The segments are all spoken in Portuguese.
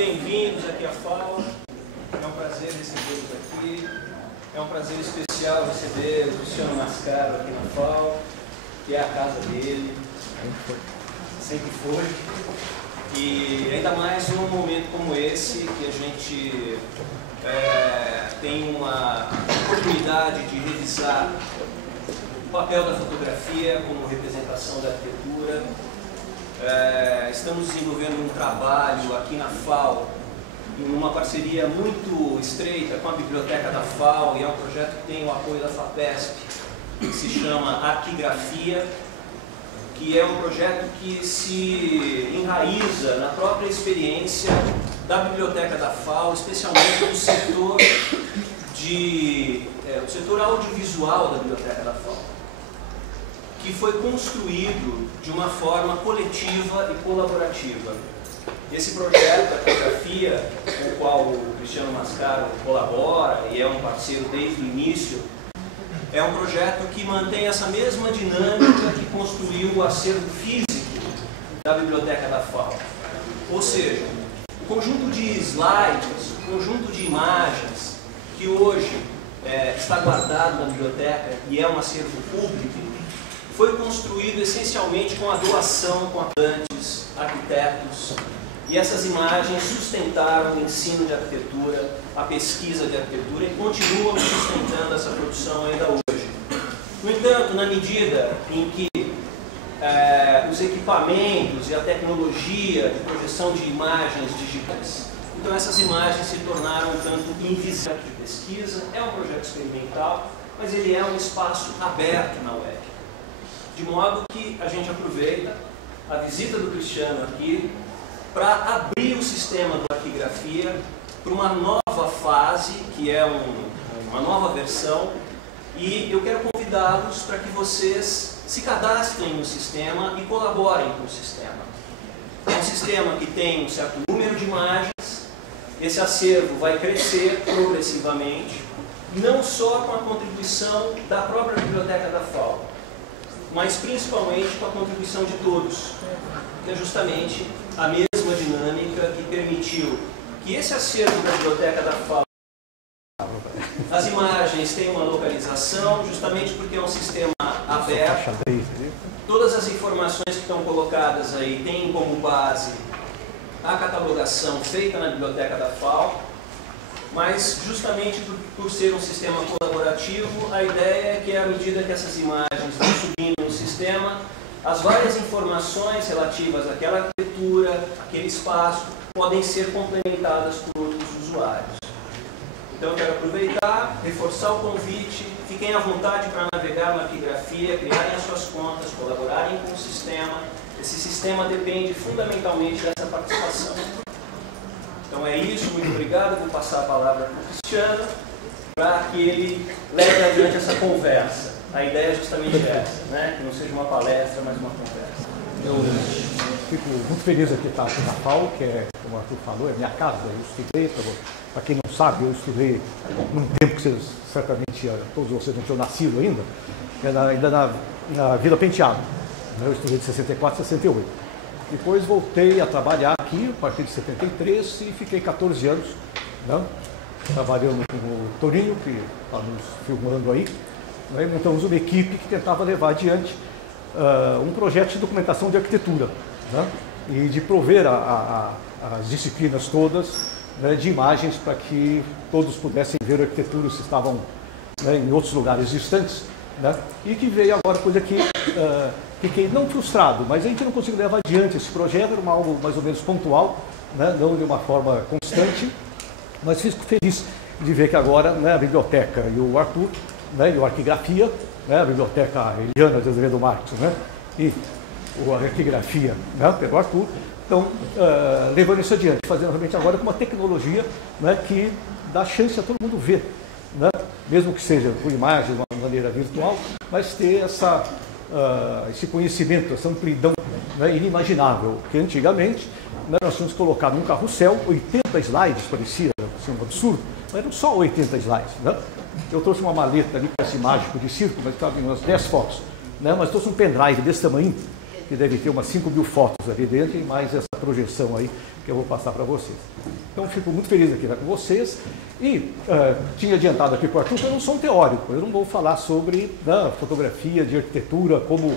bem-vindos aqui à FAO. É um prazer recebê-los aqui. É um prazer especial receber o Cristiano Mascaro aqui na FAO, que é a casa dele. Sempre foi. E ainda mais num momento como esse, que a gente tem uma oportunidade de revisar o papel da fotografia como representação da arquitetura. Estamos desenvolvendo um trabalho aqui na FAO, em uma parceria muito estreita com a Biblioteca da FAO, e é um projeto que tem o apoio da FAPESP, que se chama Arquigrafia, que é um projeto que se enraiza na própria experiência da Biblioteca da FAO, especialmente no setor o setor audiovisual da Biblioteca da FAO, que foi construído de uma forma coletiva e colaborativa. Esse projeto, a Arquigrafia, com o qual o Cristiano Mascaro colabora e é um parceiro desde o início, é um projeto que mantém essa mesma dinâmica que construiu o acervo físico da Biblioteca da FAO. Ou seja, o conjunto de slides, o conjunto de imagens que hoje está guardado na biblioteca e é um acervo público, foi construído essencialmente com a doação com arquitetos, arquitetos, e essas imagens sustentaram o ensino de arquitetura, a pesquisa de arquitetura e continuam sustentando essa produção ainda hoje. No entanto, na medida em que os equipamentos e a tecnologia de projeção de imagens digitais, então essas imagens se tornaram um tanto invisíveis de pesquisa. É um projeto experimental, mas ele é um espaço aberto na web. De modo que a gente aproveita a visita do Cristiano aqui para abrir o sistema do Arquigrafia para uma nova fase, que é uma nova versão, e eu quero convidá-los para que vocês se cadastrem no sistema e colaborem com o sistema. É um sistema que tem um certo número de imagens, esse acervo vai crescer progressivamente, não só com a contribuição da própria Biblioteca da FAO, mas principalmente com a contribuição de todos, que é justamente a mesma dinâmica que permitiu que esse acervo da Biblioteca da FAO, as imagens tenham uma localização, justamente porque é um sistema aberto. Todas as informações que estão colocadas aí têm como base a catalogação feita na Biblioteca da FAO, mas justamente por ser um sistema colaborativo, a ideia é que à medida que essas imagens vão subindo no sistema, as várias informações relativas àquela arquitetura, aquele espaço, podem ser complementadas por outros usuários. Então eu quero aproveitar, reforçar o convite, fiquem à vontade para navegar na Arquigrafia, criarem as suas contas, colaborarem com o sistema. Esse sistema depende fundamentalmente dessa participação. Então é isso, muito obrigado. Vou passar a palavra para o Cristiano para que ele leve adiante essa conversa. A ideia é justamente essa, né? Que não seja uma palestra, mas uma conversa. Eu fico muito feliz aqui estar aqui na FAO, que é, como o Arthur falou, é minha casa. Eu estudei, para quem não sabe, eu estudei num tempo que vocês, certamente todos vocês não tinham nascido ainda, ainda na Vila Penteado. Eu estudei de 64 a 68. Depois voltei a trabalhar aqui, a partir de 73, e fiquei 14 anos, né, trabalhando com o Torinho, que está nos filmando aí. Né, montamos uma equipe que tentava levar adiante um projeto de documentação de arquitetura, né, e de prover as disciplinas todas, né, de imagens para que todos pudessem ver a arquitetura se estavam, né, em outros lugares distantes, né, e que veio agora coisa que fiquei não frustrado, mas a gente não conseguiu levar adiante esse projeto, era algo mais ou menos pontual, né, não de uma forma constante, mas fico feliz de ver que agora, né, a biblioteca e o Arthur, né, e o Arquigrafia, né, a biblioteca Eliana de Azevedo Marques, né, e a Arquigrafia, né, pelo Arthur, estão levando isso adiante, fazendo realmente agora com uma tecnologia, né, que dá chance a todo mundo ver, né, mesmo que seja por imagem, de uma maneira virtual, mas ter esse conhecimento, essa amplidão, né, inimaginável, porque antigamente, né, nós tínhamos colocado num carrossel 80 slides, parecia assim, um absurdo, mas eram só 80 slides. Né? Eu trouxe uma maleta ali, parece mágico de circo, mas estava em umas 10 fotos, né, mas trouxe um pendrive desse tamanho, que deve ter umas 5.000 fotos ali dentro, e mais essa projeção aí que eu vou passar para vocês. Então, fico muito feliz aqui estar com vocês. E tinha adiantado aqui para o Arthur que eu não sou um teórico, eu não vou falar sobre fotografia de arquitetura como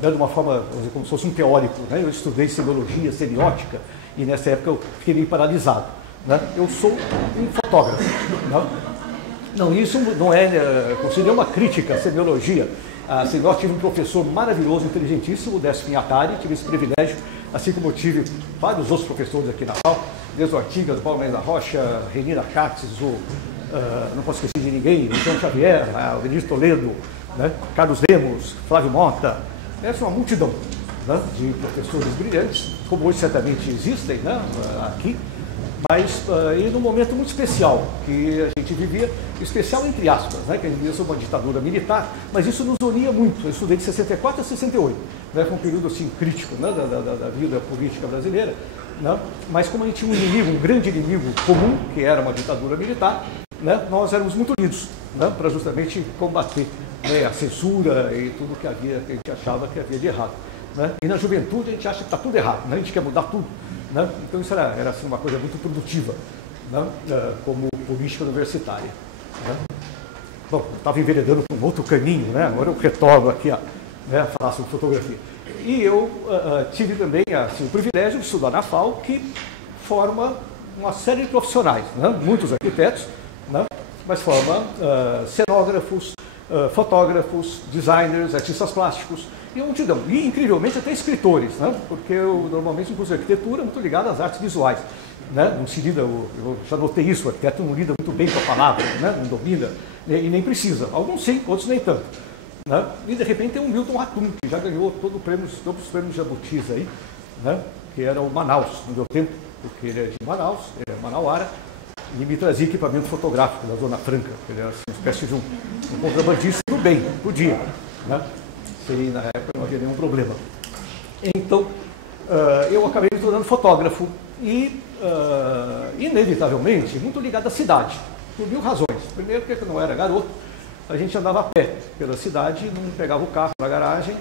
de uma forma, vamos dizer, como se fosse um teórico. Né? Eu estudei semiologia, semiótica, e nessa época eu fiquei meio paralisado. Né? Eu sou um fotógrafo. Né? Não, isso não é, considero uma crítica à semiologia. Eu tive um professor maravilhoso, inteligentíssimo, o Décio Pinhatari, tive esse privilégio, assim como eu tive vários outros professores aqui na FAO, desde o Artigas, o Paulo Mendes da Rocha, Renina Cates, não posso esquecer de ninguém, o João Xavier, o Denise Toledo, né, Carlos Lemos, Flávio Mota. Essa é uma multidão, né, de professores brilhantes, como hoje certamente existem, né, aqui, mas e num momento muito especial que a gente vivia, especial entre aspas, né, que a gente vivia sob uma ditadura militar, mas isso nos unia muito. Eu estudei de 64 a 68, né, foi um período assim crítico, né, da vida política brasileira, né, mas como a gente tinha um inimigo, um grande inimigo comum, que era uma ditadura militar, né, nós éramos muito unidos, né, para justamente combater, né, a censura e tudo que a gente achava que havia de errado. Né? E na juventude a gente acha que está tudo errado, né? A gente quer mudar tudo. Né? Então isso era assim, uma coisa muito produtiva, né? Como política universitária. Né? Bom, eu estava enveredando por um outro caminho, né? Agora eu retorno aqui a falar sobre fotografia. E eu tive também assim, o privilégio de estudar na FAO, que forma uma série de profissionais, né? Muitos arquitetos, né? Mas forma cenógrafos, fotógrafos, designers, artistas plásticos, e uma multidão. E, incrivelmente, até escritores, né? Porque eu, normalmente, um curso de arquitetura é muito ligado às artes visuais. Né? Não se lida, eu já notei isso, o arquiteto não lida muito bem com a palavra, né? Não domina, e nem precisa. Alguns sim, outros nem tanto. Né? E, de repente, tem o Milton Ratum, que já ganhou todos os prêmios Jabutis aí, né? Que era o Manaus, no meu tempo, porque ele é de Manaus, ele é manauara, e me trazia equipamento fotográfico da Zona Franca. Ele era assim, uma espécie de um contrabandista do bem, podia. Né? E na época não havia nenhum problema. Então, eu acabei me tornando fotógrafo e, inevitavelmente, muito ligado à cidade, por 1000 razões. Primeiro, porque eu não era garoto, a gente andava a pé pela cidade, não pegava o carro na garagem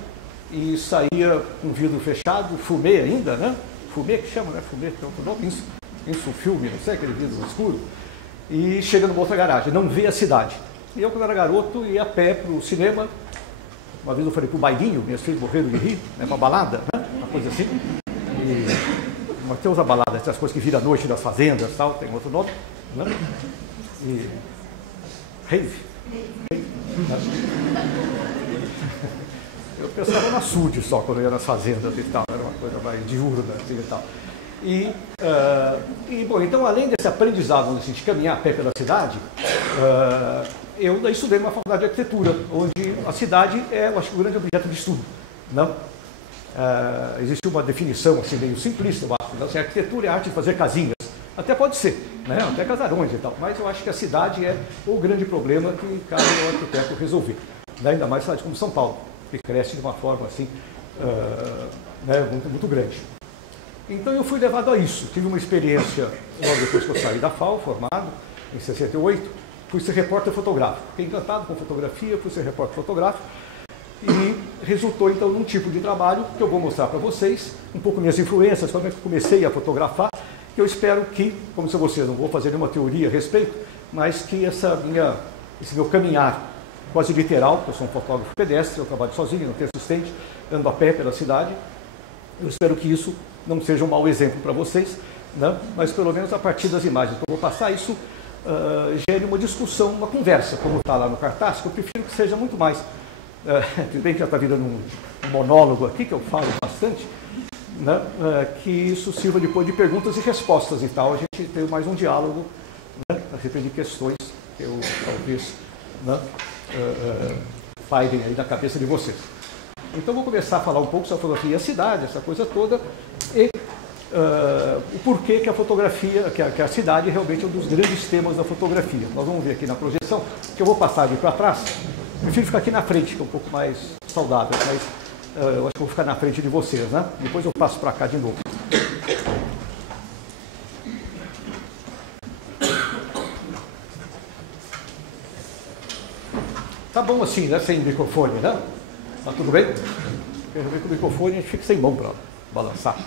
e saía com o vidro fechado, fumê ainda, né? Fumê que chama, né? Fumê, que é outro nome, isso, filme, não sei, aquele vidro escuro, e chega numa outra garagem, não vê a cidade. E eu, quando era garoto, ia a pé para o cinema. Uma vez eu falei para o bailinho, minhas filhas morreram de rir, né, uma balada, né, uma coisa assim. E tem umas baladas, essas coisas que viram à noite das fazendas, tal, tem outro nome. Né? E rave. Eu pensava na SUD só quando eu ia nas fazendas e tal, era uma coisa mais diurna assim, e tal. Bom, então, além desse aprendizado assim, de caminhar a pé pela cidade, eu estudei numa faculdade de arquitetura, onde a cidade é, eu acho, um grande objeto de estudo. Não? Existe uma definição assim, meio simplista, eu acho. Assim, a arquitetura é a arte de fazer casinhas. Até pode ser, né? Até casarões e tal, mas eu acho que a cidade é o grande problema que cabe ao arquiteto resolver. Né? Ainda mais cidade como São Paulo, que cresce de uma forma assim, né? muito grande. Então eu fui levado a isso. Tive uma experiência, logo depois que eu saí da FAO, formado, em 68, fui ser repórter fotográfico. Fiquei encantado com fotografia, fui ser repórter fotográfico e resultou então num tipo de trabalho que eu vou mostrar para vocês, um pouco minhas influências, como é que eu comecei a fotografar. Eu espero que, como se vocês não vou fazer nenhuma teoria a respeito, mas que esse meu caminhar quase literal, porque eu sou um fotógrafo pedestre, eu trabalho sozinho, não tenho assistente, ando a pé pela cidade, eu espero que isso não seja um mau exemplo para vocês, né? Mas pelo menos a partir das imagens que eu vou passar, isso gere uma discussão, uma conversa, como está lá no cartaz, que eu prefiro que seja muito mais, tudo bem que já está virando um monólogo aqui, que eu falo bastante, né? Que isso sirva depois de perguntas e respostas e tal, a gente tem mais um diálogo, né? A respeito de questões que eu talvez, né? Pairem aí na cabeça de vocês. Então vou começar a falar um pouco sobre a fotografia e a cidade, essa coisa toda, e o porquê que a fotografia, que a cidade realmente é um dos grandes temas da fotografia. Nós vamos ver aqui na projeção, que eu vou passar ali para trás, prefiro ficar aqui na frente, que é um pouco mais saudável, mas eu acho que vou ficar na frente de vocês, né? Depois eu passo para cá de novo. Tá bom assim, né? Sem microfone, né? Tá tudo bem? Quero ver com o microfone a gente fica sem mão para balançar.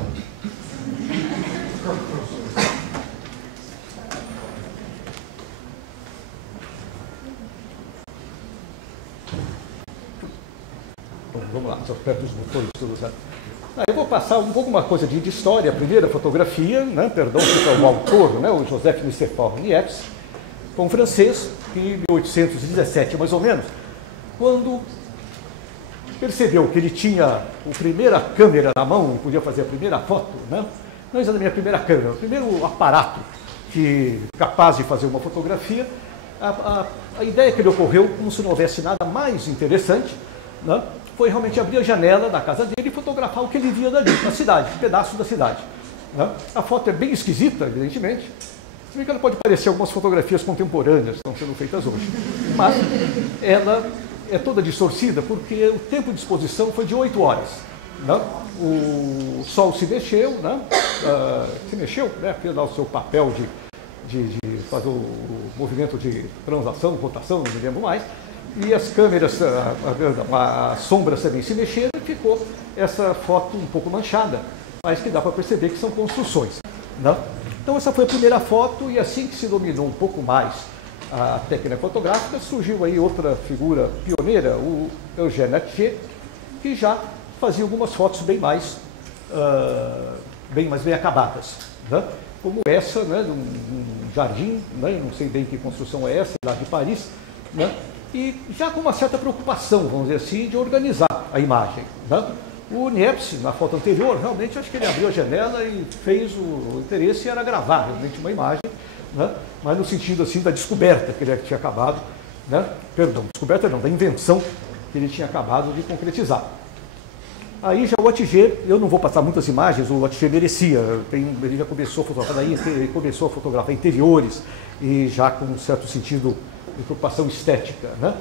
perto dos motores, tudo certo. Eu vou passar um pouco uma coisa de história. A primeira fotografia, né, perdão, fica o autor, né, o Joseph Mustapha Niepce, foi um francês que em 1817, mais ou menos, quando percebeu que ele tinha a primeira câmera na mão, podia fazer a primeira foto, né? Não exatamente a primeira câmera, o primeiro aparato capaz de fazer uma fotografia. A ideia que lhe ocorreu, como se não houvesse nada mais interessante, né, foi realmente abrir a janela da casa dele e fotografar o que ele via dali, na cidade, um pedaço da cidade. Né? A foto é bem esquisita, evidentemente, se bem que ela pode parecer algumas fotografias contemporâneas que estão sendo feitas hoje, mas ela é toda distorcida porque o tempo de exposição foi de 8 horas. Né? O sol se mexeu, né? Fez lá o seu papel de fazer o movimento de translação, rotação, não me lembro mais, e as câmeras, as sombras também se mexeram e ficou essa foto um pouco manchada, mas que dá para perceber que são construções. Né? Então essa foi a primeira foto, e assim que se dominou um pouco mais a técnica fotográfica, surgiu aí outra figura pioneira, o Eugène Attier, que já fazia algumas fotos bem mais bem acabadas. Né? Como essa, né, de um jardim, né, não sei bem que construção é essa, lá de Paris, né, e já com uma certa preocupação, vamos dizer assim, de organizar a imagem. Né? O Niepce, na foto anterior, realmente acho que ele abriu a janela e fez o interesse era gravar realmente uma imagem, né, mas no sentido assim da descoberta que ele tinha acabado, né, perdão, descoberta não, da invenção que ele tinha acabado de concretizar. Aí já o Attier, eu não vou passar muitas imagens, o Attier merecia, ele já começou a fotografar interiores e já com um certo sentido de preocupação estética, né?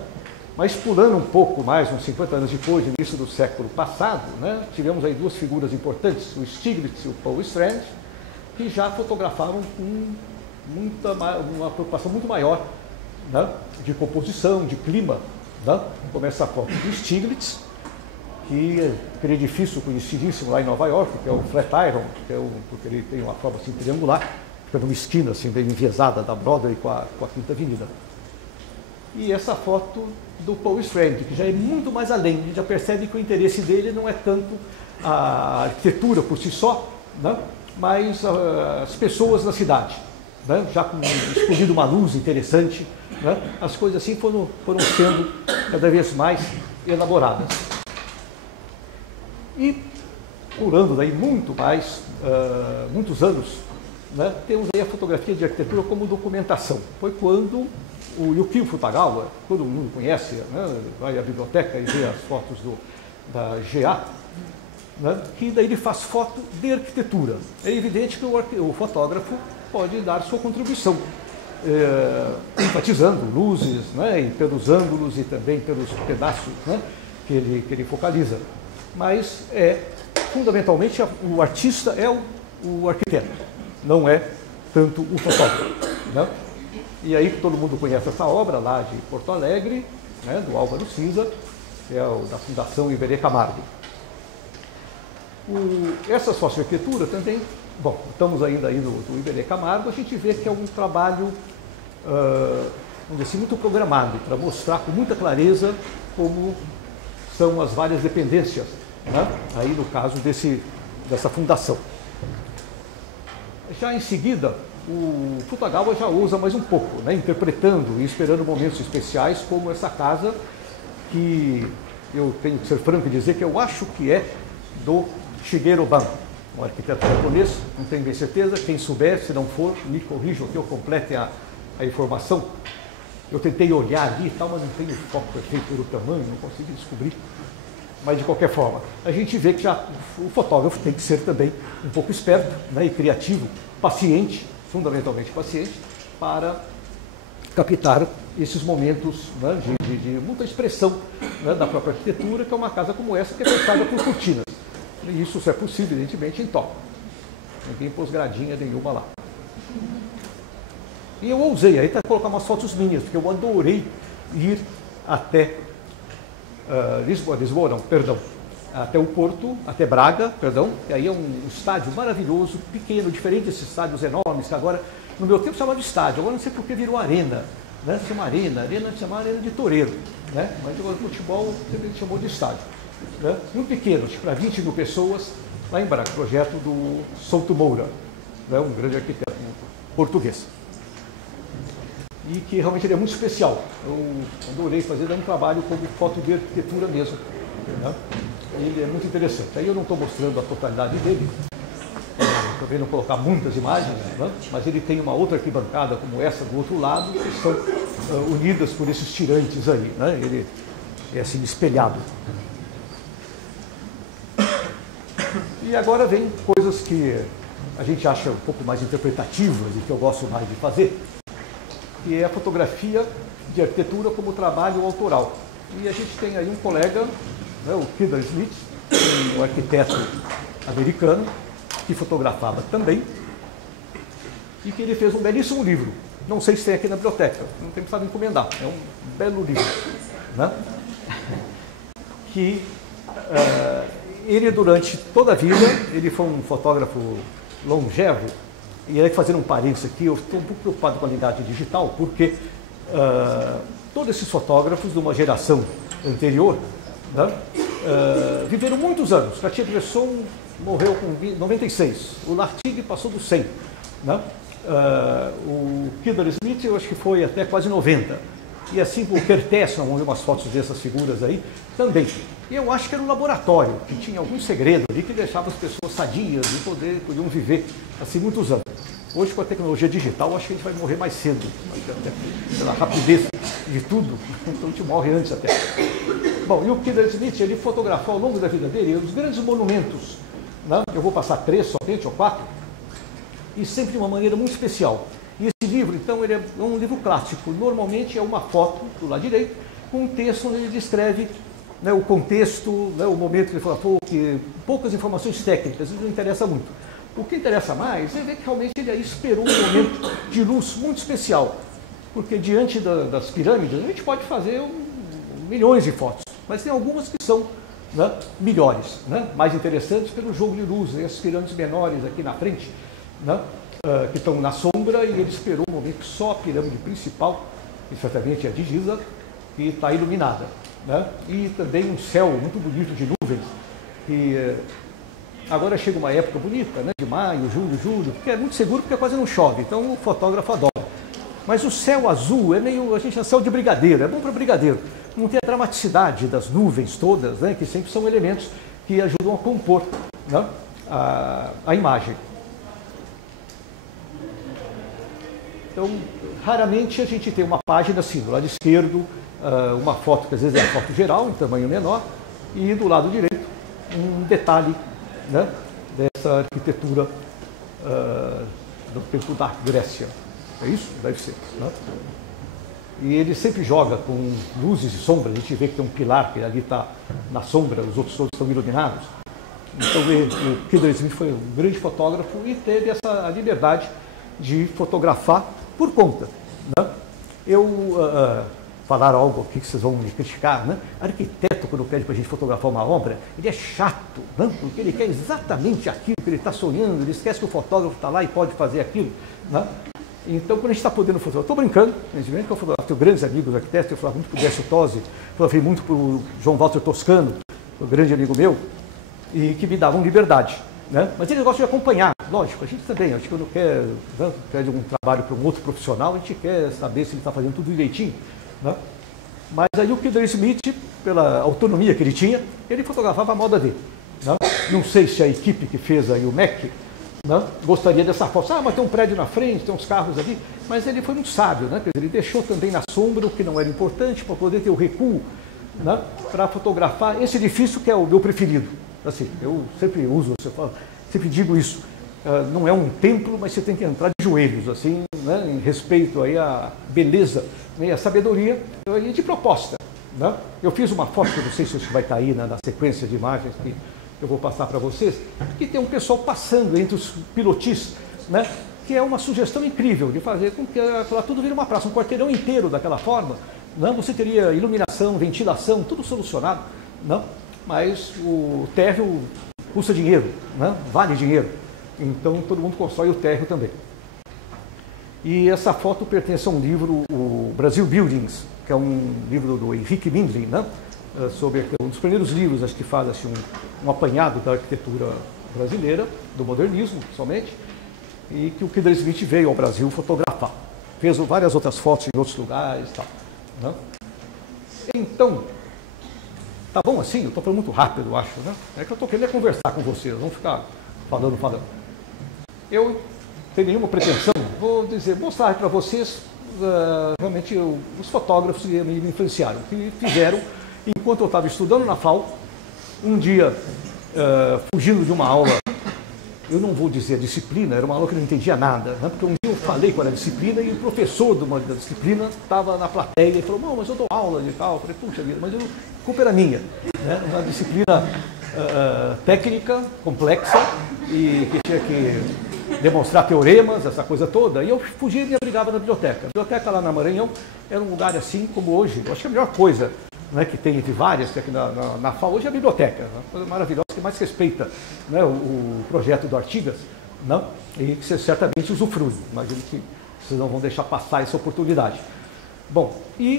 Mas pulando um pouco mais, uns 50 anos depois, no início do século passado, né, tivemos aí duas figuras importantes, o Stiglitz e o Paul Strand, que já fotografavam com uma preocupação muito maior, né, de composição, de clima. Né? Começa a foto do Stiglitz, que aquele edifício conhecidíssimo lá em Nova York, que é o Flatiron, porque ele tem uma forma assim triangular, fica numa esquina assim, bem enviesada da Broadway com a Quinta Avenida. E essa foto do Paul Strand, que já é muito mais além, a gente já percebe que o interesse dele não é tanto a arquitetura por si só, né, mas as pessoas na cidade, né, já com escolhido uma luz interessante, né, as coisas assim foram sendo cada vez mais elaboradas. E, pulando daí muito mais, muitos anos, né, temos aí a fotografia de arquitetura como documentação. Foi quando o Yukio Futagawa, todo mundo conhece, né, vai à biblioteca e vê as fotos da GA, né, que daí ele faz foto de arquitetura. É evidente que o fotógrafo pode dar sua contribuição, enfatizando luzes, né, e pelos ângulos e também pelos pedaços, né, que ele focaliza. Mas fundamentalmente o artista é o arquiteto, não é tanto o fotógrafo. Né? E aí todo mundo conhece essa obra lá de Porto Alegre, né, do Álvaro Siza, que é da Fundação Iberê Camargo. Essas fotos de arquitetura também, bom, estamos ainda aí do Iberê Camargo, a gente vê que é um trabalho, vamos dizer assim, muito programado, para mostrar com muita clareza como são as várias dependências, né, aí no caso dessa fundação. Já em seguida, o Futagawa já usa mais um pouco, né, interpretando e esperando momentos especiais, como essa casa, que eu tenho que ser franco e dizer que eu acho que é do Shigeru Ban, um arquiteto japonês, não tenho bem certeza, quem souber, se não for, me corrijam que eu complete a informação. Eu tentei olhar ali e tal, mas não tenho foco perfeito pelo tamanho, não consegui descobrir. Mas, de qualquer forma, a gente vê que já o fotógrafo tem que ser também um pouco esperto, né, e criativo, paciente, fundamentalmente paciente, para captar esses momentos, né, de muita expressão, né, da própria arquitetura, que é uma casa como essa, que é fechada por cortinas. E isso só é possível, evidentemente, em Tóquio. Ninguém pôs gradinha nenhuma lá. E eu ousei aí até colocar umas fotos minhas, porque eu adorei ir até até o Porto, até Braga, perdão, e aí é um estádio maravilhoso, pequeno, diferente desses estádios enormes, que agora, no meu tempo chamava de estádio, agora não sei por que virou arena, né? Se chama arena se chama arena de Toureiro, né? Mas agora no futebol ele chamou de estádio. né, muito pequeno, acho que para 20 mil pessoas, lá em Braga, projeto do Souto Moura, né, um grande arquiteto português. E que realmente ele é muito especial. Eu adorei fazer um trabalho como foto de arquitetura mesmo. Né? Ele é muito interessante. Aí eu não estou mostrando a totalidade dele, também não colocar muitas imagens, né? Mas ele tem uma outra arquibancada como essa do outro lado, que são unidas por esses tirantes aí. Né? Ele é assim espelhado. E agora vem coisas que a gente acha um pouco mais interpretativas e que eu gosto mais de fazer, que é a fotografia de arquitetura como trabalho autoral. E a gente tem aí um colega, né, o Kidder Smith, um arquiteto americano, que fotografava também, e que ele fez um belíssimo livro. Não sei se tem aqui na biblioteca, não tem precisado encomendar, é um belo livro. Né? Que ele, durante toda a vida, ele foi um fotógrafo longevo. E aí, fazendo um parênteses aqui, eu estou um pouco preocupado com a linguagem digital, porque todos esses fotógrafos de uma geração anterior, né, viveram muitos anos. Cartier-Bresson morreu com 96, o Lartigue passou dos 100, né? O Kidder Smith, eu acho que foi até quase 90. E assim o Kertész, vamos ver umas fotos dessas figuras aí, também. E eu acho que era um laboratório, que tinha algum segredo ali que deixava as pessoas sadias e podiam viver assim muitos anos. Hoje, com a tecnologia digital, acho que a gente vai morrer mais cedo, pela rapidez de tudo, então a gente morre antes até. Bom, e o Kidder Smith, ele fotografou ao longo da vida dele os grandes monumentos, né? Eu vou passar 3 somente, ou 4, e sempre de uma maneira muito especial. E esse livro, então, ele é um livro clássico. Normalmente é uma foto do lado direito, com um texto onde ele descreve, né, o contexto, né, o momento que ele fotografou, que poucas informações técnicas, isso não interessa muito. O que interessa mais é ver que realmente ele aí esperou um momento de luz muito especial, porque diante das pirâmides a gente pode fazer milhões de fotos, mas tem algumas que são, né, melhores, né, mais interessantes pelo jogo de luz, né, as pirâmides menores aqui na frente, né, que estão na sombra, e ele esperou um momento que só a pirâmide principal, que certamente é de Giza, que está iluminada. Né? E também um céu muito bonito de nuvens, que agora chega uma época bonita, né? De maio, julho, que é muito seguro porque quase não chove, então o fotógrafo adora. Mas o céu azul é meio, a gente chama céu de brigadeiro, é bom para brigadeiro, não tem a dramaticidade das nuvens todas, né? Que sempre são elementos que ajudam a compor, né, a imagem. Então, raramente a gente tem uma página assim, do lado esquerdo, uma foto que às vezes é a foto geral, em tamanho menor, e do lado direito, um detalhe, né, dessa arquitetura do tempo da Grécia. É isso? Deve ser. Né? E ele sempre joga com luzes e sombras. A gente vê que tem um pilar que ali está na sombra, os outros todos estão iluminados. Então, o Kidder Smith foi um grande fotógrafo e teve essa liberdade de fotografar por conta. Né? Falar algo aqui que vocês vão me criticar, né? Arquiteto, quando pede para a gente fotografar uma obra, ele é chato, né? Porque ele quer exatamente aquilo que ele está sonhando, ele esquece que o fotógrafo está lá e pode fazer aquilo. Né? Então, quando a gente está podendo fotografar, estou brincando, evidentemente, que eu fotografo, tenho grandes amigos arquitetos, eu falava muito para o Décio Tosi, fotografei muito para o João Walter Toscano, um grande amigo meu, e que me davam liberdade. Né? Mas eles gostam de acompanhar, lógico, a gente também, acho que quando quer, né, pede um trabalho para um outro profissional, a gente quer saber se ele está fazendo tudo direitinho. Né? Mas aí o Kidder Smith, pela autonomia que ele tinha, ele fotografava a moda dele. Né? Não sei se a equipe que fez aí o MEC, né, gostaria dessa foto. Mas tem um prédio na frente, tem uns carros ali, mas ele foi muito sábio, né? Ele deixou também na sombra o que não era importante para poder ter o recuo, né, para fotografar esse edifício que é o meu preferido. Assim, eu sempre uso, sempre digo isso. Não é um templo, mas você tem que entrar de joelhos, assim, né, em respeito aí à beleza, né, à sabedoria e de proposta. Né? Eu fiz uma foto, que eu não sei se isso vai estar aí, né, na sequência de imagens que eu vou passar para vocês, que tem um pessoal passando entre os pilotis, né, que é uma sugestão incrível de fazer com que tudo vire uma praça, um quarteirão inteiro daquela forma. Né? Você teria iluminação, ventilação, tudo solucionado, né? Mas o térreo custa dinheiro, né? Vale dinheiro. Então, todo mundo constrói o térreo também. E essa foto pertence a um livro, o Brasil Buildings, que é um livro do Henrique Mindlin, né? sobre um dos primeiros livros, acho que faz assim, um apanhado da arquitetura brasileira, do modernismo, principalmente, e que o Kidder Smith veio ao Brasil fotografar. Fez várias outras fotos em outros lugares e tal. Né? Então, tá bom assim? Eu estou falando muito rápido, eu acho, né? É que eu estou querendo conversar com vocês, não ficar falando. Eu não tenho nenhuma pretensão, vou mostrar para vocês realmente os fotógrafos que me influenciaram, que fizeram enquanto eu estava estudando na FAO, um dia fugindo de uma aula. Eu não vou dizer disciplina, era uma aula que eu não entendia nada, né? Porque um dia eu falei qual era a disciplina e o professor da disciplina estava na plateia e falou, não, mas eu dou aula de tal. Eu falei, puxa vida, mas a culpa era minha. Né? Uma disciplina técnica, complexa, e que tinha que demonstrar teoremas, essa coisa toda, e eu fugia e me abrigava na biblioteca. A biblioteca lá na Maranhão era um lugar assim como hoje, eu acho que a melhor coisa, né, que tem entre várias, que aqui na FAO hoje é a biblioteca, uma coisa maravilhosa, que mais respeita, né, o projeto do Artigas, não? E que você certamente usufrui. Imagino que vocês não vão deixar passar essa oportunidade. Bom,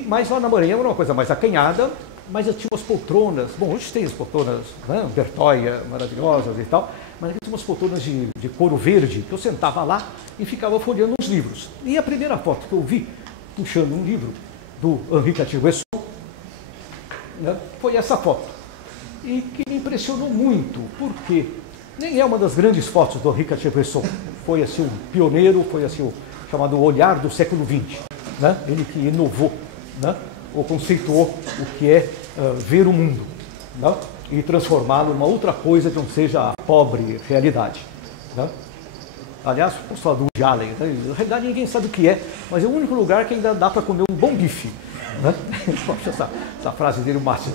mas lá na Maranhão era uma coisa mais acanhada, mas eu tinha umas poltronas, bom, hoje tem as poltronas, né, Bertoia, maravilhosas e tal, mas aqui tinha umas poltronas de couro verde, que eu sentava lá e ficava folheando uns livros. E a primeira foto que eu vi, puxando um livro do Henri Cartier-Bresson, né, foi essa foto, e que me impressionou muito, porque nem é uma das grandes fotos do Henri Cartier-Bresson, foi assim um pioneiro, foi assim o chamado olhar do século XX, né, ele que inovou, né, ou conceituou o que é ver o mundo, né, e transformá-lo em uma outra coisa que não seja a pobre realidade. Né. Aliás, posso falar do Woody Allen, né? Na realidade ninguém sabe o que é, mas é o único lugar que ainda dá para comer um bom bife. Né? Eu acho essa frase dele o máximo.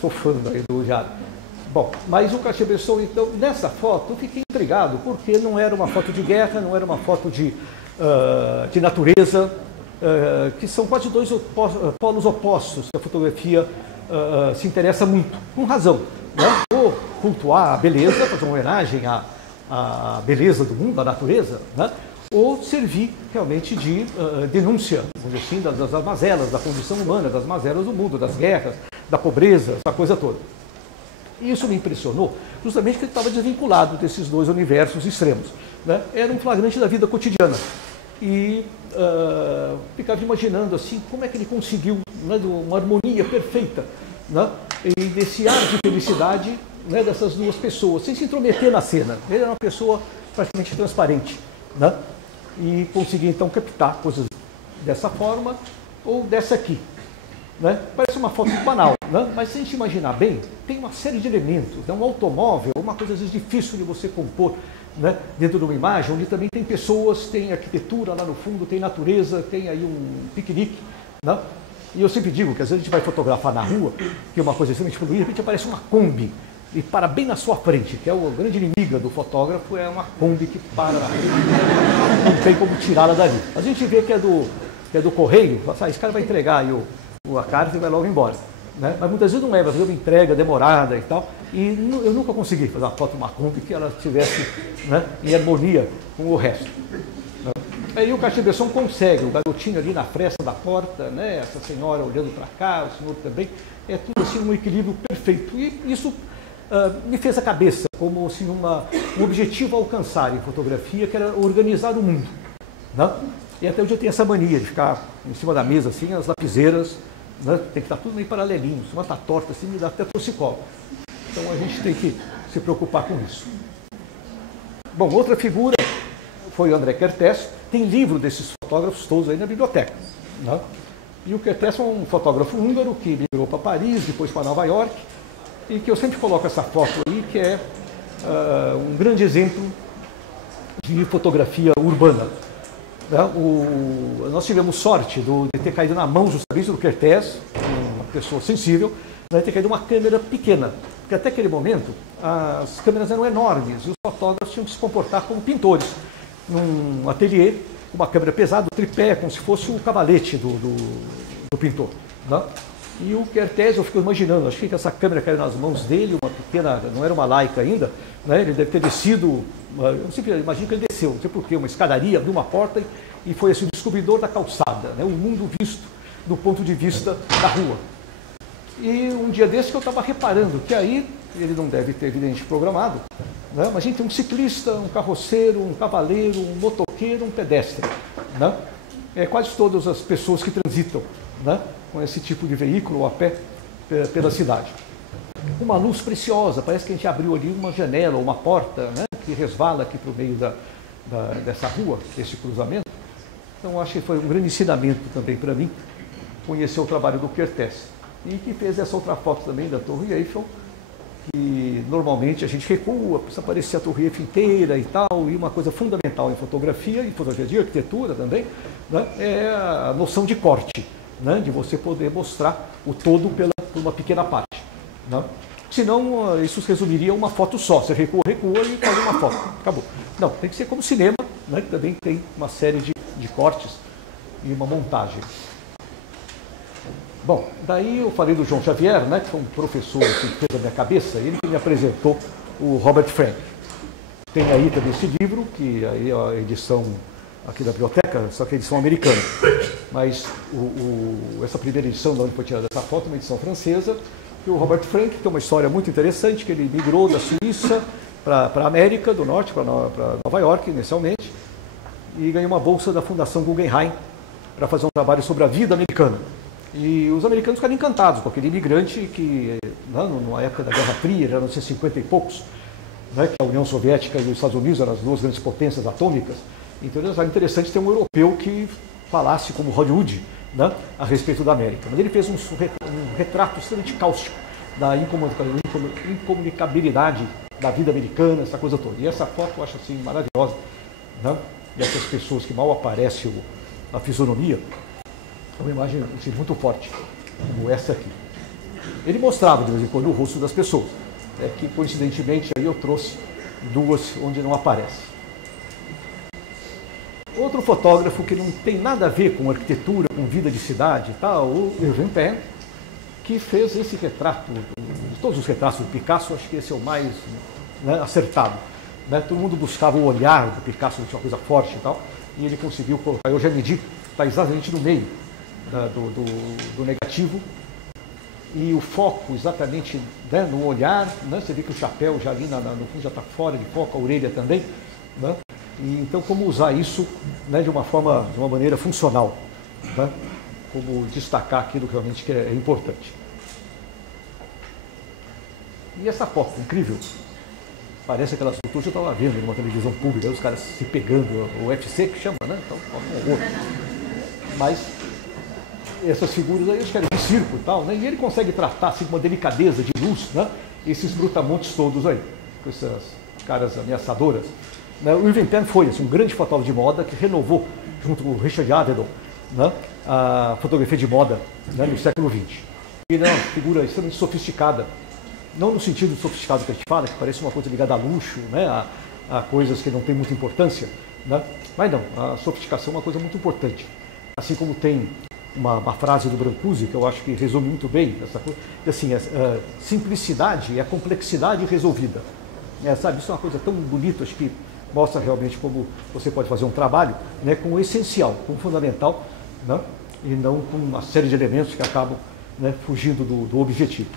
Sou fã do Woody Allen. Bom, mas o Cartier-Bresson, então, nessa foto eu fiquei intrigado, porque não era uma foto de guerra, não era uma foto de natureza, que são quase dois polos opostos que a fotografia se interessa muito, com razão. Né? Ou cultuar a beleza, fazer uma homenagem à beleza do mundo, à natureza, né? Ou servir realmente de denúncia, vamos dizer assim, das mazelas, da condição humana, das mazelas do mundo, das guerras, da pobreza, essa coisa toda. E isso me impressionou, justamente porque ele estava desvinculado desses dois universos extremos. Né? Era um flagrante da vida cotidiana. E ficava imaginando assim, como é que ele conseguiu, né, uma harmonia perfeita, né, e desse ar de felicidade, né, dessas duas pessoas, sem se intrometer na cena. Ele era uma pessoa praticamente transparente, né, e conseguia então captar coisas dessa forma ou dessa aqui. Né? Parece uma foto banal, né? Mas se a gente imaginar bem, tem uma série de elementos. É um automóvel, uma coisa às vezes difícil de você compor, né, dentro de uma imagem, onde também tem pessoas, tem arquitetura lá no fundo, tem natureza, tem aí um piquenique. Né? E eu sempre digo que às vezes a gente vai fotografar na rua, que é uma coisa extremamente poluída, de repente aparece uma Kombi e para bem na sua frente, que é o grande inimigo do fotógrafo, é uma Kombi que para na frente, não tem como tirá-la dali. A gente vê que é do correio, fala, esse cara vai entregar aí a carta e vai logo embora. Né? Mas muitas vezes não é, vai fazer uma entrega demorada e tal. E eu nunca consegui fazer uma foto de uma Kombi que ela estivesse, né, em harmonia com o resto. Né? Aí o Cartier-Bresson consegue, o garotinho ali na fresta da porta, né, essa senhora olhando para cá, o senhor também, é tudo assim um equilíbrio perfeito. E isso me fez a cabeça como assim, um objetivo a alcançar em fotografia, que era organizar o mundo. Né? E até hoje eu tenho essa mania de ficar em cima da mesa, assim, as lapiseiras, né, tem que estar tudo meio paralelinho, se uma está torta assim, me dá até torcicolo. Então a gente tem que se preocupar com isso. Bom, outra figura foi o André Kertész, tem livro desses fotógrafos todos aí na biblioteca. Né? E o Kertész é um fotógrafo húngaro que migrou para Paris, depois para Nova York, e que eu sempre coloco essa foto aí, que é um grande exemplo de fotografia urbana. Nós tivemos sorte de ter caído na mão justamente do Kertész, uma pessoa sensível, de ter caído uma câmera pequena, porque até aquele momento as câmeras eram enormes e os fotógrafos tinham que se comportar como pintores, num ateliê, uma câmera pesada, um tripé, como se fosse o cavalete do pintor. Né? E o Kertész, eu fico imaginando, acho que essa câmera caiu nas mãos dele, uma pequena, não era uma Leica ainda, né? Ele deve ter descido, eu sempre imagino que ele desceu, não sei porquê, uma escadaria, abriu uma porta e foi assim, o descobridor da calçada, né? O mundo visto do ponto de vista da rua. E um dia desse que eu estava reparando que aí, ele não deve ter evidentemente programado, né? Mas a gente tem um ciclista, um carroceiro, um cavaleiro, um motoqueiro, um pedestre, né? Quase todas as pessoas que transitam, né, com esse tipo de veículo a pé pela cidade. Uma luz preciosa, parece que a gente abriu ali uma janela ou uma porta, né, que resvala aqui para o meio dessa rua, desse cruzamento. Então acho que foi um grande ensinamento também para mim conhecer o trabalho do Kertész. E que fez essa outra foto também da Torre Eiffel, que normalmente a gente recua, precisa aparecer a Torre Eiffel inteira e tal, e uma coisa fundamental em fotografia e fotografia de arquitetura também, né, é a noção de corte, né, de você poder mostrar o todo por uma pequena parte, né? Senão isso se resumiria a uma foto só, você recua e faz uma foto, acabou. Não, tem que ser como cinema, né, que também tem uma série de cortes e uma montagem. Bom, daí eu falei do João Xavier, né, que foi um professor que fez a minha cabeça, ele que me apresentou o Robert Frank. Tem aí também esse livro, que aí é a edição aqui da biblioteca, só que é a edição americana. Mas essa primeira edição, da onde foi tirada essa foto, é uma edição francesa, e o Robert Frank tem uma história muito interessante, que ele migrou da Suíça para a América do Norte, para Nova York, inicialmente, e ganhou uma bolsa da Fundação Guggenheim para fazer um trabalho sobre a vida americana. E os americanos ficaram encantados com aquele imigrante que, numa época da Guerra Fria, já nos 50 e poucos, né, que a União Soviética e os Estados Unidos eram as duas grandes potências atômicas, então eles acharam interessante ter um europeu que falasse como Hollywood, né, a respeito da América. Mas ele fez um retrato extremamente cáustico da incomunicabilidade da vida americana, essa coisa toda. E essa foto eu acho assim maravilhosa, né, dessas pessoas que mal aparece a fisionomia. É uma imagem assim, muito forte, como essa aqui. Ele mostrava de vez em quando o rosto das pessoas, que coincidentemente aí eu trouxe duas onde não aparece. Outro fotógrafo que não tem nada a ver com arquitetura, com vida de cidade e tal, o Irving Penn, que fez esse retrato, de todos os retratos do Picasso, acho que esse é o mais, né, acertado. Né? Todo mundo buscava o olhar do Picasso, tinha uma coisa forte e tal, e ele conseguiu colocar, eu já medi, está exatamente no meio do negativo, e o foco exatamente, né, no olhar, né, você vê que o chapéu já ali no fundo já está fora de foco, a orelha também, né, e então como usar isso, né, de uma maneira funcional, né, como destacar aquilo que realmente é importante. E essa foto, incrível, parece aquelas fotos que eu estava vendo numa televisão pública, os caras se pegando, o UFC que chama, né, então, um horror. Mas essas figuras aí, acho que era de circo e tal, né? E ele consegue tratar assim, com uma delicadeza de luz, né, esses brutamontes todos aí, com essas caras ameaçadoras. Né? O Irving Penn foi assim, um grande fotógrafo de moda que renovou, junto com o Richard Avedon, né, a fotografia de moda, né, no século XX. Ele é uma figura extremamente sofisticada, não no sentido sofisticado que a gente fala, que parece uma coisa ligada a luxo, né, a coisas que não têm muita importância, né? Mas não, a sofisticação é uma coisa muito importante. Assim como tem uma frase do Brancusi, que eu acho que resume muito bem essa coisa, assim, simplicidade é a complexidade resolvida. Sabe, isso é uma coisa tão bonita, acho que mostra realmente como você pode fazer um trabalho, né, com o essencial, com o fundamental, né, e não com uma série de elementos que acabam, né, fugindo do objetivo.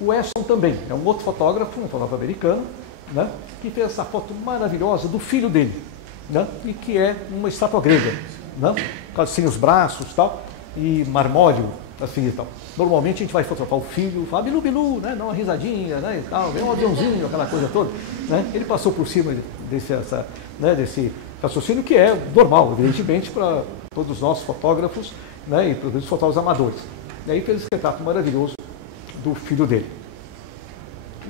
O Esson também é um outro fotógrafo, um fotógrafo americano, né, que fez essa foto maravilhosa do filho dele, né, e que é uma estátua grega, né, sem os braços tal, e marmóleo, assim e tal. Normalmente a gente vai fotografar o filho, fala bilu bilu, né, dá uma risadinha, né, e tal, vem um aviãozinho, aquela coisa toda, né. Ele passou por cima desse raciocínio que é normal, evidentemente, para todos nós fotógrafos, né, e para os fotógrafos amadores. E aí fez esse retrato maravilhoso do filho dele.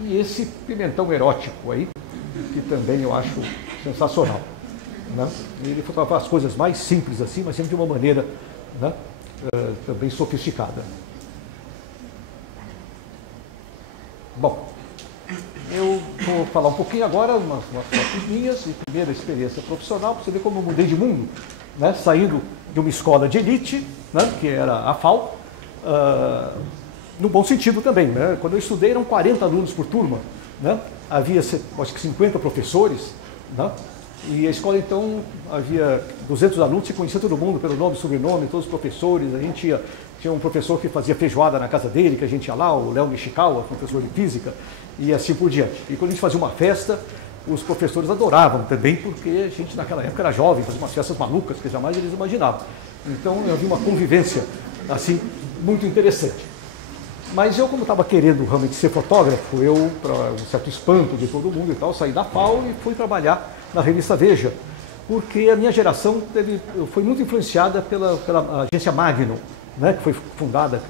E esse pimentão erótico aí, que também eu acho sensacional. Né? Ele fotografava as coisas mais simples assim, mas sempre de uma maneira, né, também sofisticada. Bom, eu vou falar um pouquinho agora, umas fotos minhas, de primeira experiência profissional, para você ver como eu mudei de mundo, né? Saindo de uma escola de elite, né, que era a FAO, no bom sentido também, né? Quando eu estudei eram 40 alunos por turma, né? Havia acho que 50 professores, né? E a escola então havia 200 alunos, se conhecia todo mundo pelo nome, sobrenome, todos os professores, a gente ia Tinha um professor que fazia feijoada na casa dele, que a gente ia lá, o Léo Nishikawa, professor de física, e assim por diante. E quando a gente fazia uma festa, os professores adoravam também, porque a gente naquela época era jovem, fazia umas festas malucas que jamais eles imaginavam. Então havia uma convivência assim muito interessante. Mas eu, como estava querendo realmente ser fotógrafo, eu, para um certo espanto de todo mundo e tal, saí da FAO e fui trabalhar na revista Veja, porque a minha geração foi muito influenciada pela agência Magnum, né, que foi fundada,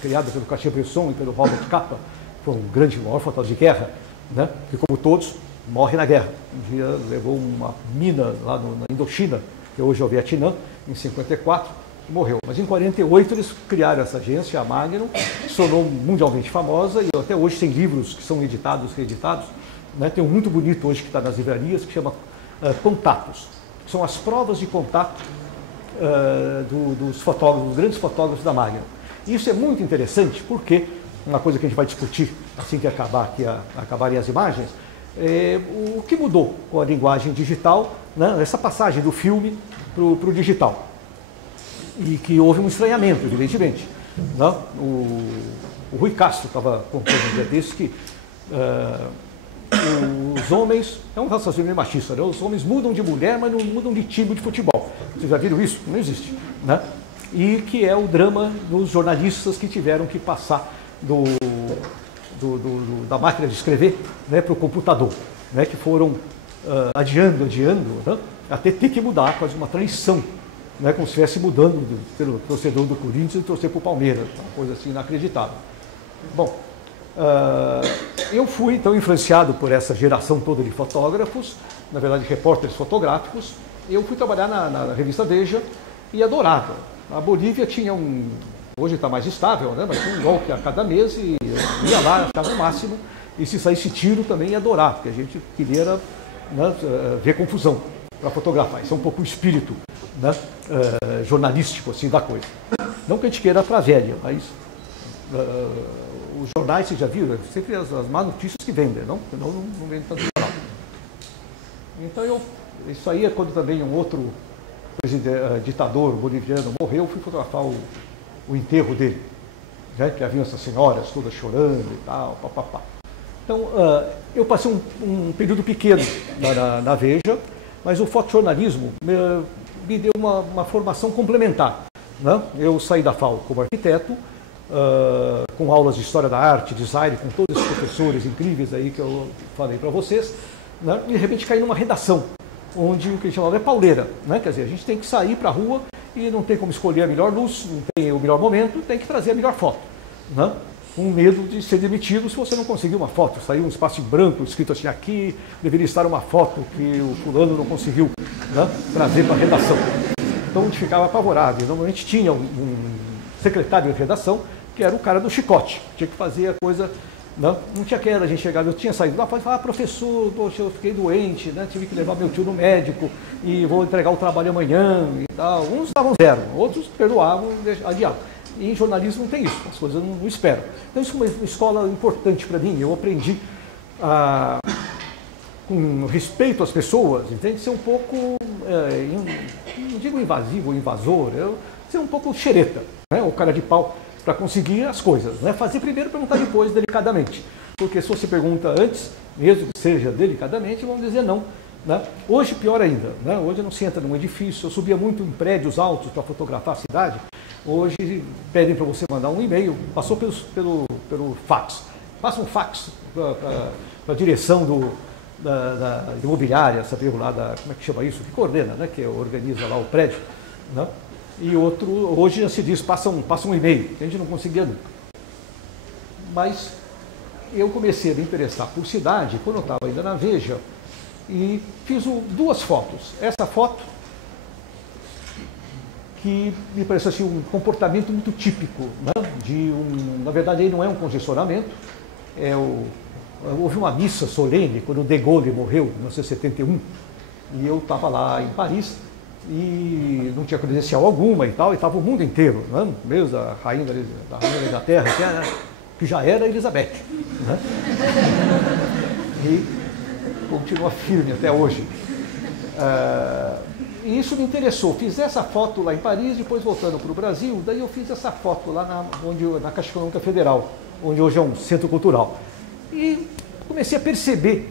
criada pelo Cartier-Bresson e pelo Robert Capa, foi um grande, maior fotógrafo de guerra, né, que como todos, morre na guerra. Um dia levou uma mina lá na Indochina, que hoje é o Vietnã, em 54, e morreu. Mas em 48 eles criaram essa agência, a Magnum, se tornou mundialmente famosa e até hoje tem livros que são editados, reeditados. Né, tem um muito bonito hoje que está nas livrarias, que chama Contatos. São as provas de contato dos fotógrafos, dos grandes fotógrafos da Magnum. Isso é muito interessante porque, uma coisa que a gente vai discutir assim que acabarem as imagens, o que mudou com a linguagem digital, né, essa passagem do filme para o digital. E que houve um estranhamento, evidentemente. Né? O Rui Castro estava contando um dia desse que os homens, é um raciocínio machista, né? Os homens mudam de mulher, mas não mudam de time de futebol. Vocês já viram isso? Não existe. Né? E que é o drama dos jornalistas que tiveram que passar da máquina de escrever, né, para o computador, né, que foram adiando, né, até ter que mudar, quase uma transição, né, como se estivesse mudando pelo torcedor do Corinthians e torcer para o Palmeiras, uma coisa assim inacreditável. Bom, eu fui então influenciado por essa geração toda de fotógrafos, na verdade repórteres fotográficos. Eu fui trabalhar na revista Veja e adorava. A Bolívia tinha hoje está mais estável, né, mas tinha um golpe a cada mês e eu ia lá, achava o máximo, e se saísse tiro também ia adorar, porque a gente queria, né, ver confusão para fotografar. Isso é um pouco o espírito, né, jornalístico assim, da coisa. Não que a gente queira para a velha, mas os jornais, vocês já viram, sempre as más notícias que vendem, não? Senão não vende tanto jornal. Então isso aí é quando também um outro ditador boliviano morreu, fui fotografar o enterro dele, né? Que havia essas senhoras todas chorando e tal, papapá. Então, eu passei um período pequeno na Veja, mas o fotojornalismo me deu uma formação complementar. Né? Eu saí da FAO como arquiteto, com aulas de História da Arte, Design, com todos esses professores incríveis aí que eu falei para vocês, né? E de repente caí numa redação, onde o que a gente chamava é pauleira, né? Quer dizer, a gente tem que sair para a rua e não tem como escolher a melhor luz, não tem o melhor momento, tem que trazer a melhor foto. Né? Com medo de ser demitido se você não conseguir uma foto. Saiu um espaço em branco, escrito assim, aqui deveria estar uma foto que o fulano não conseguiu, né, trazer para a redação. Então a gente ficava apavorado. Normalmente tinha um secretário de redação, que era o cara do chicote, tinha que fazer a coisa. Não tinha aquela, a gente chegava, eu tinha saído lá e falava, professor, poxa, eu fiquei doente, né, tive que levar meu tio no médico e vou entregar o trabalho amanhã e tal. Uns davam zero, outros perdoavam e adiavam. E em jornalismo não tem isso, as coisas não esperam. Então isso é uma escola importante para mim, eu aprendi com respeito às pessoas, entende? Ser um pouco, não digo invasivo ou invasor, ser um pouco xereta, né, ou cara de pau, para conseguir as coisas, né? Fazer primeiro, perguntar depois, delicadamente. Porque se você pergunta antes, mesmo que seja delicadamente, vão dizer não. Né? Hoje, pior ainda, né? Hoje não se entra num edifício, eu subia muito em prédios altos para fotografar a cidade. Hoje pedem para você mandar um e-mail, passou pelo fax. Passa um fax para a direção da imobiliária, saber lá, como é que chama isso? Que coordena, né? Que organiza lá o prédio. Né? E outro, hoje já se diz, passa um e-mail, que a gente não conseguia nunca. Mas eu comecei a me interessar por cidade quando eu estava ainda na Veja e fiz duas fotos. Essa foto, que me parece assim, um comportamento muito típico, né? Na verdade aí não é um congestionamento, houve uma missa solene quando o De Gaulle morreu em 1971 e eu estava lá em Paris e não tinha credencial alguma e tal, e estava o mundo inteiro, né? Mesmo a rainha da Inglaterra, que já era Elizabeth, né? E continua firme até hoje. E isso me interessou. Fiz essa foto lá em Paris, depois voltando para o Brasil, daí eu fiz essa foto lá na Caixa Econômica Federal, onde hoje é um centro cultural. E comecei a perceber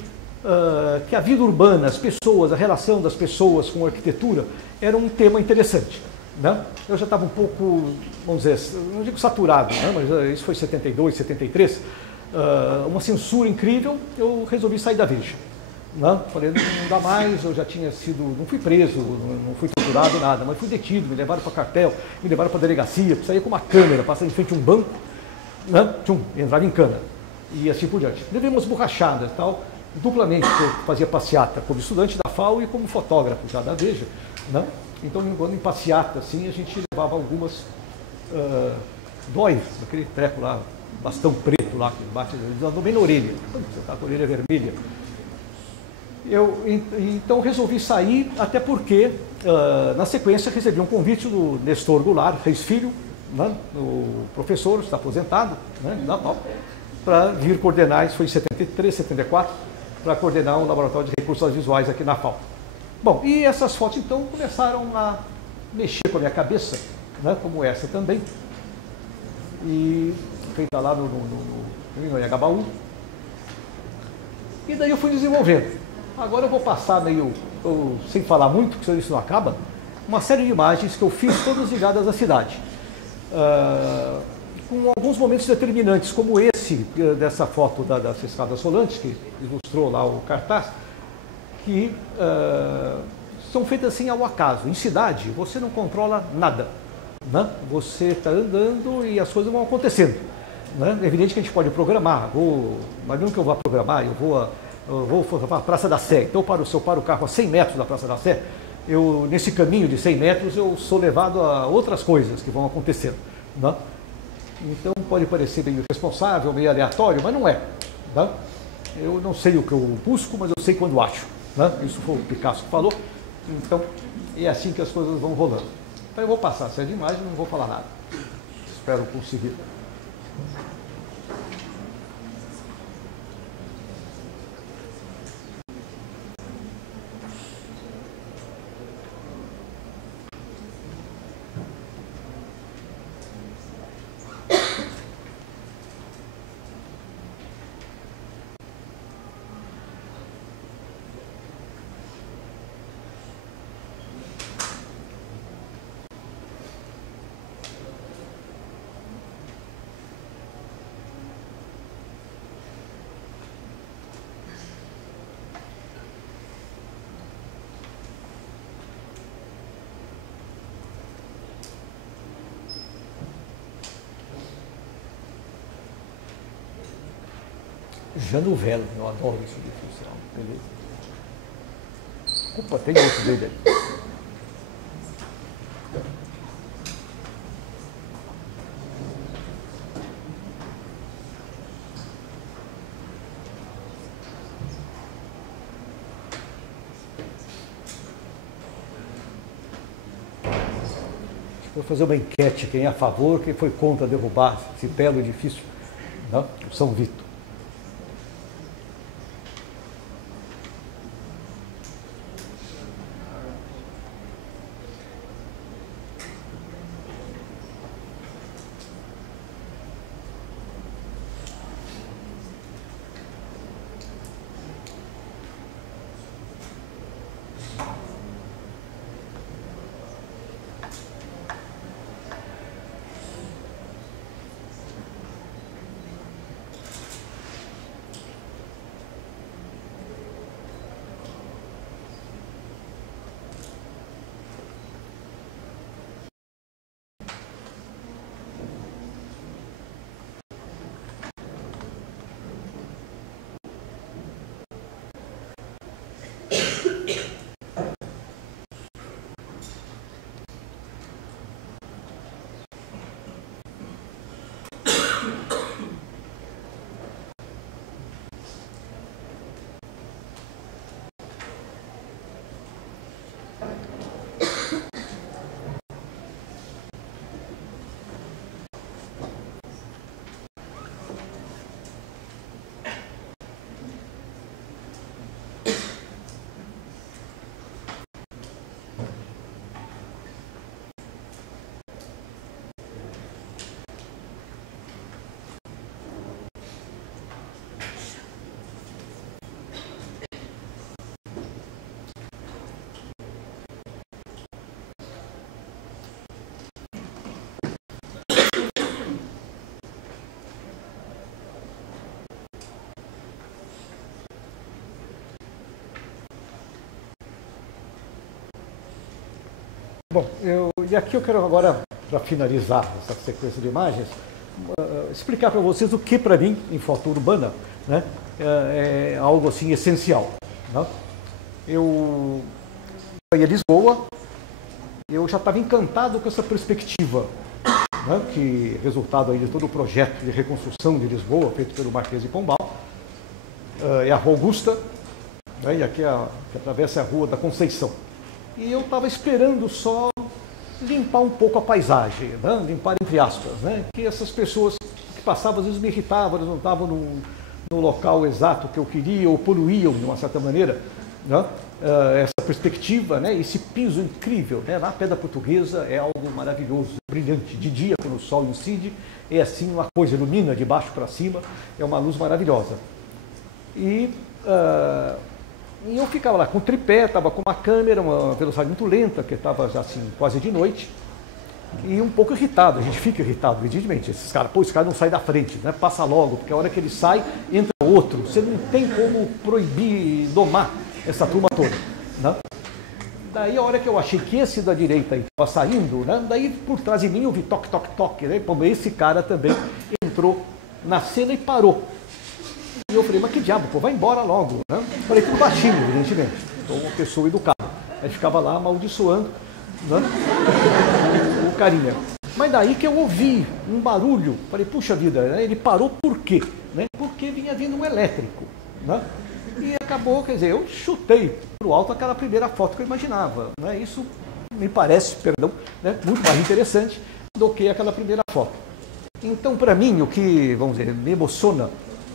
que a vida urbana, as pessoas, a relação das pessoas com a arquitetura era um tema interessante. Né? Eu já estava um pouco, vamos dizer, não digo saturado, né? Mas isso foi em 72, 73, uma censura incrível, eu resolvi sair da Veja. Né? Falei, não dá mais, eu já tinha sido, não fui preso, não fui torturado, nada, mas fui detido, me levaram para cartel, me levaram para a delegacia, saía com uma câmera, passava em frente a um banco, né? Entrava em cana, e assim por diante. Levei umas borrachadas e tal, duplamente, eu fazia passeata como estudante da FAO e como fotógrafo já da Veja. Né? Então, quando em passeata, assim, a gente levava algumas dóis, aquele treco lá, bastão preto lá, que bate, andou bem na orelha, você está com a orelha vermelha. Então resolvi sair, até porque, na sequência, recebi um convite do Nestor Goulart, Reis Filho, né, o professor, está aposentado, né, da FAO, para vir coordenar, isso foi em 73, 74, para coordenar um laboratório de recursos visuais aqui na FAO. Bom, e essas fotos, então, começaram a mexer com a minha cabeça, né, como essa também, e feita lá no Anhangabaú. E daí eu fui desenvolvendo. Agora eu vou passar meio, sem falar muito, porque isso não acaba, uma série de imagens que eu fiz todas ligadas à cidade. Com alguns momentos determinantes, como esse, dessa foto das escadas rolantes, que ilustrou lá o cartaz, que são feitas assim ao acaso. Em cidade, você não controla nada. Né? Você está andando e as coisas vão acontecendo. Né? É evidente que a gente pode programar, mas mesmo que eu vá programar, eu vou para a Praça da Sé, então se eu paro o carro a 100 metros da Praça da Sé, nesse caminho de 100 metros eu sou levado a outras coisas que vão acontecendo. Né? Então pode parecer meio irresponsável, meio aleatório, mas não é. Né? Eu não sei o que eu busco, mas eu sei quando acho. Né? Isso foi o Picasso que falou. Então é assim que as coisas vão rolando. Então eu vou passar essa imagem e não vou falar nada. Espero conseguir. Januvelo, eu adoro esse edifício. Beleza? Opa, tem outro dele ali. Vou fazer uma enquete, quem é a favor, quem foi contra derrubar esse belo edifício, né? O São Vito. Bom, e aqui eu quero agora, para finalizar essa sequência de imagens, explicar para vocês o que para mim, em foto urbana, né, é algo assim essencial. Né? Eu ia a Lisboa, eu já estava encantado com essa perspectiva, né, que resultado aí de todo o projeto de reconstrução de Lisboa, feito pelo Marquês de Pombal, é a Rua Augusta, né, e aqui que atravessa a Rua da Conceição. E eu estava esperando só limpar um pouco a paisagem, né, limpar entre aspas, né, que essas pessoas que passavam às vezes me irritavam, eles não estavam no local exato que eu queria, ou poluíam de uma certa maneira, né, essa perspectiva, né, esse piso incrível, né, na Pedra Portuguesa é algo maravilhoso, brilhante. De dia, quando o sol incide, é assim uma coisa, ilumina de baixo para cima, é uma luz maravilhosa. E eu ficava lá com o tripé, estava com uma câmera, uma velocidade muito lenta, que estava já assim quase de noite, e um pouco irritado. A gente fica irritado, evidentemente. Esses caras, esse cara não sai da frente, né? Passa logo, porque a hora que ele sai, entra outro. Você não tem como proibir, domar essa turma toda. Né? Daí a hora que eu achei que esse da direita estava saindo, né? Daí por trás de mim eu vi toque, toque, toque. Né? Esse cara também entrou na cena e parou. E eu falei, mas que diabo, pô, vai embora logo. Né? Falei tudo baixinho, evidentemente. Sou uma pessoa educada. Aí ficava lá amaldiçoando, né? o carinha. Mas daí que eu ouvi um barulho, falei, puxa vida, né? Ele parou por quê? Né? Porque vinha vindo um elétrico. Né? E acabou, quer dizer, eu chutei para o alto aquela primeira foto que eu imaginava. Né? Isso me parece, né? Muito mais interessante do que aquela primeira foto. Então, para mim, o que, vamos dizer, me emociona,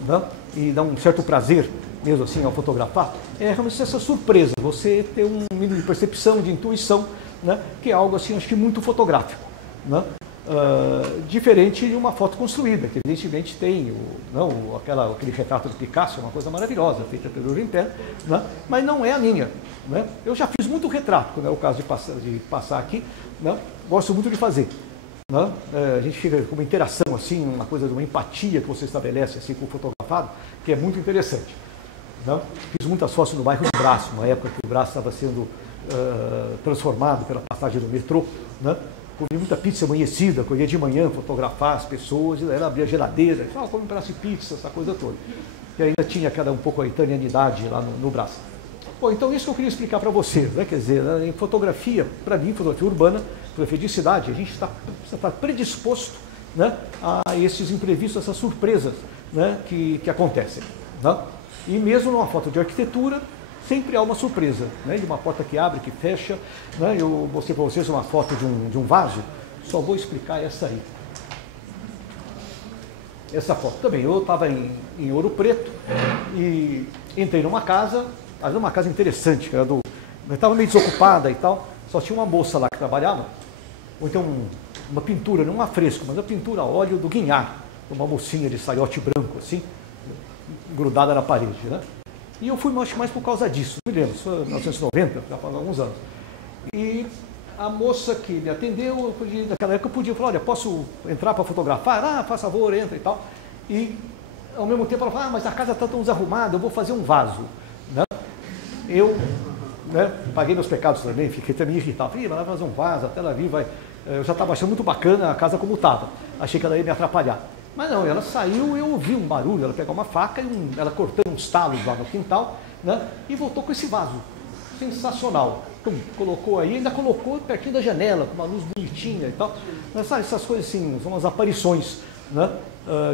né? E dá um certo prazer, mesmo assim, ao fotografar, é realmente essa surpresa, você ter um mínimo de percepção, de intuição, né? Que é algo assim, acho que muito fotográfico. Né? Diferente de uma foto construída, que evidentemente tem aquele retrato de Picasso, é uma coisa maravilhosa, feita pelo Rempel, né? Mas não é a minha. Né? Eu já fiz muito retrato, quando é o caso de passar aqui, né? Gosto muito de fazer. Né? A gente fica com uma interação, assim, uma coisa de uma empatia que você estabelece assim, com o fotografado, que é muito interessante. Né? Fiz muitas fotos no bairro do Brás, uma época que o Brás estava sendo transformado pela passagem do metrô. Né? Comi muita pizza amanhecida, eu ia de manhã fotografar as pessoas, ela abria a geladeira, falava, come um pedaço de pizza, essa coisa toda. E ainda tinha um pouco a italianidade lá no Brás. Bom, então isso que eu queria explicar para vocês, né? Quer dizer, em fotografia, para mim, fotografia urbana, fotografia de cidade, a gente está predisposto, né, a esses imprevistos, essas surpresas, né, que acontecem. Né? E mesmo numa foto de arquitetura, sempre há uma surpresa, né? De uma porta que abre, que fecha. Né? Eu mostrei para vocês uma foto de um vaso, só vou explicar essa aí. Essa foto também, eu estava em Ouro Preto e entrei numa casa, era uma casa interessante, que era estava meio desocupada e tal, só tinha uma moça lá que trabalhava, ou então uma pintura, não um afresco, mas uma pintura a óleo do Guignard, uma mocinha de saiote branco, assim, grudada na parede, né? E eu fui mais por causa disso, me lembro, isso foi em 1990, já faz alguns anos. E a moça que me atendeu, naquela época eu podia falar, olha, posso entrar para fotografar? Ah, faz favor, entra e tal. E ao mesmo tempo ela falou, mas a casa está tão desarrumada, eu vou fazer um vaso. Né? Eu, né, paguei meus pecados também, fiquei também irritado. Falei, vai fazer um vaso, até ela vir, vai. Eu já estava achando muito bacana a casa como estava. Achei que ela ia me atrapalhar. Mas não, ela saiu e eu ouvi um barulho, ela pegou uma faca e ela cortando uns talos lá no quintal, né, e voltou com esse vaso. Sensacional. Então, colocou aí, ainda colocou pertinho da janela, com uma luz bonitinha e tal. Essas coisas assim, são umas aparições, né,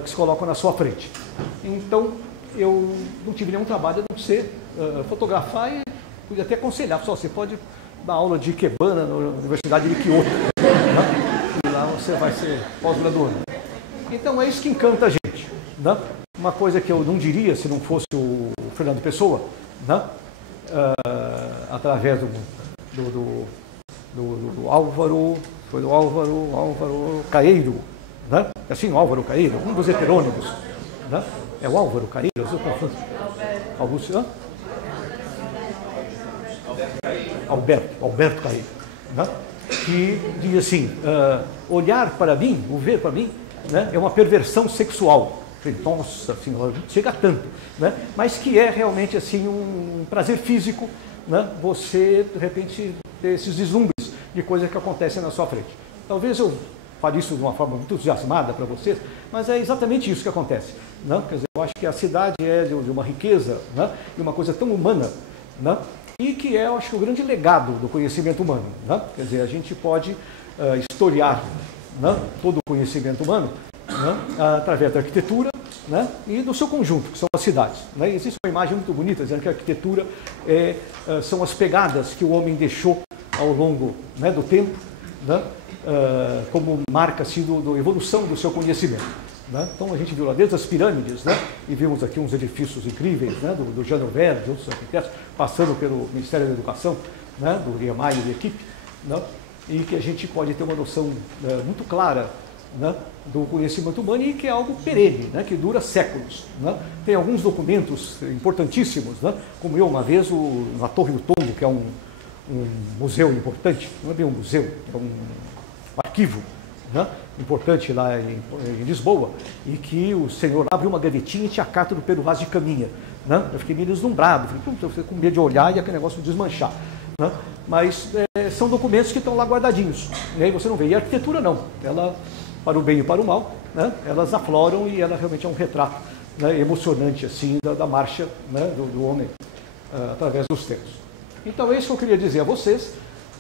que se colocam na sua frente. Então, eu não tive nenhum trabalho a não ser fotografar e podia até aconselhar, pessoal, você pode dar aula de Ikebana na Universidade de Kyoto. Né? E lá você vai ser pós-graduando. Então é isso que encanta a gente. Né? Uma coisa que eu não diria se não fosse o Fernando Pessoa, né? Através do Álvaro, foi do Álvaro Caeiro, né? Assim, o Álvaro Caeiro, um dos heterônimos. Né? É o Álvaro Caeiro? Augusto, Alberto Caeiro. Né? Que diz assim, olhar para mim, o ver para mim, né, é uma perversão sexual. Nossa Senhora, chega a tanto, né? Mas que é realmente assim um prazer físico, né? Você, de repente, ter esses deslumbres de coisas que acontecem na sua frente. Talvez eu fale isso de uma forma muito entusiasmada para vocês, mas é exatamente isso que acontece. Né? Quer dizer, eu acho que a cidade é de uma riqueza, né? E uma coisa tão humana, né? E que é, eu acho, o grande legado do conhecimento humano. Né? Quer dizer, a gente pode historiar, né, todo o conhecimento humano, né, através da arquitetura, né, e do seu conjunto, que são as cidades. Né? Existe uma imagem muito bonita dizendo que a arquitetura são as pegadas que o homem deixou ao longo, né, do tempo, né, como marca assim, da evolução do seu conhecimento. Né? Então a gente viu lá desde as pirâmides, né, e vimos aqui uns edifícios incríveis, né, do Jean Nouvel, de outros arquitetos, passando pelo Ministério da Educação, né, do Niemeyer e equipe, né, e que a gente pode ter uma noção muito clara, né, do conhecimento humano e que é algo perene, né, que dura séculos. Né? Tem alguns documentos importantíssimos, né, como eu uma vez, na Torre do Tombo, que é um museu importante, não é bem um museu, é um arquivo, né, importante lá em Lisboa, e que o senhor abre uma gavetinha e tinha a carta do Pedro Vaz de Caminha. Né? Eu fiquei meio deslumbrado, eu fiquei com medo de olhar e aquele negócio desmanchar. Né? Mas são documentos que estão lá guardadinhos, e aí você não vê. E a arquitetura não, ela, para o bem e para o mal, né, elas afloram e ela realmente é um retrato, né, emocionante assim, da marcha, né, do homem através dos tempos. Então é isso que eu queria dizer a vocês,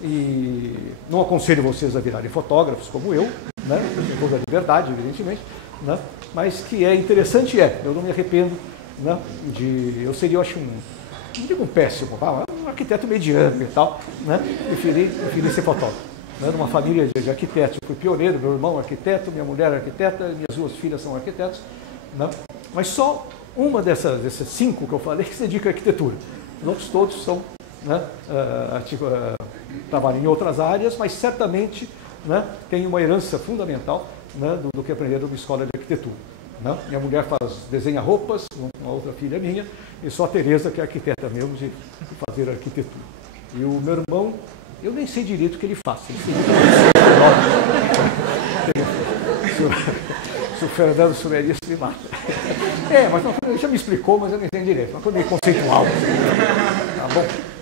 e não aconselho vocês a virarem fotógrafos como eu, né, com toda a liberdade, evidentemente, né, mas que é interessante, eu não me arrependo, né, eu seria, eu acho, não digo um péssimo, um arquiteto mediano e tal, né, preferi ser fotógrafo. Né, numa família de arquitetos, eu fui pioneiro, meu irmão é arquiteto, minha mulher é arquiteta, minhas duas filhas são arquitetos, né, mas só uma dessas 5 que eu falei que se dedica à arquitetura. Os outros todos são, né, trabalham em outras áreas, mas certamente, né, tem uma herança fundamental, né, do que aprenderam na escola de arquitetura. Né? Minha mulher desenha roupas, uma outra filha minha, e só a Tereza, que é arquiteta mesmo, de fazer arquitetura. E o meu irmão, eu nem sei direito o que ele faz. Se o Fernando souber isso, me mata. Mas ele já me explicou, mas eu não entendo direito. Uma coisa meio conceitual. Tá bom?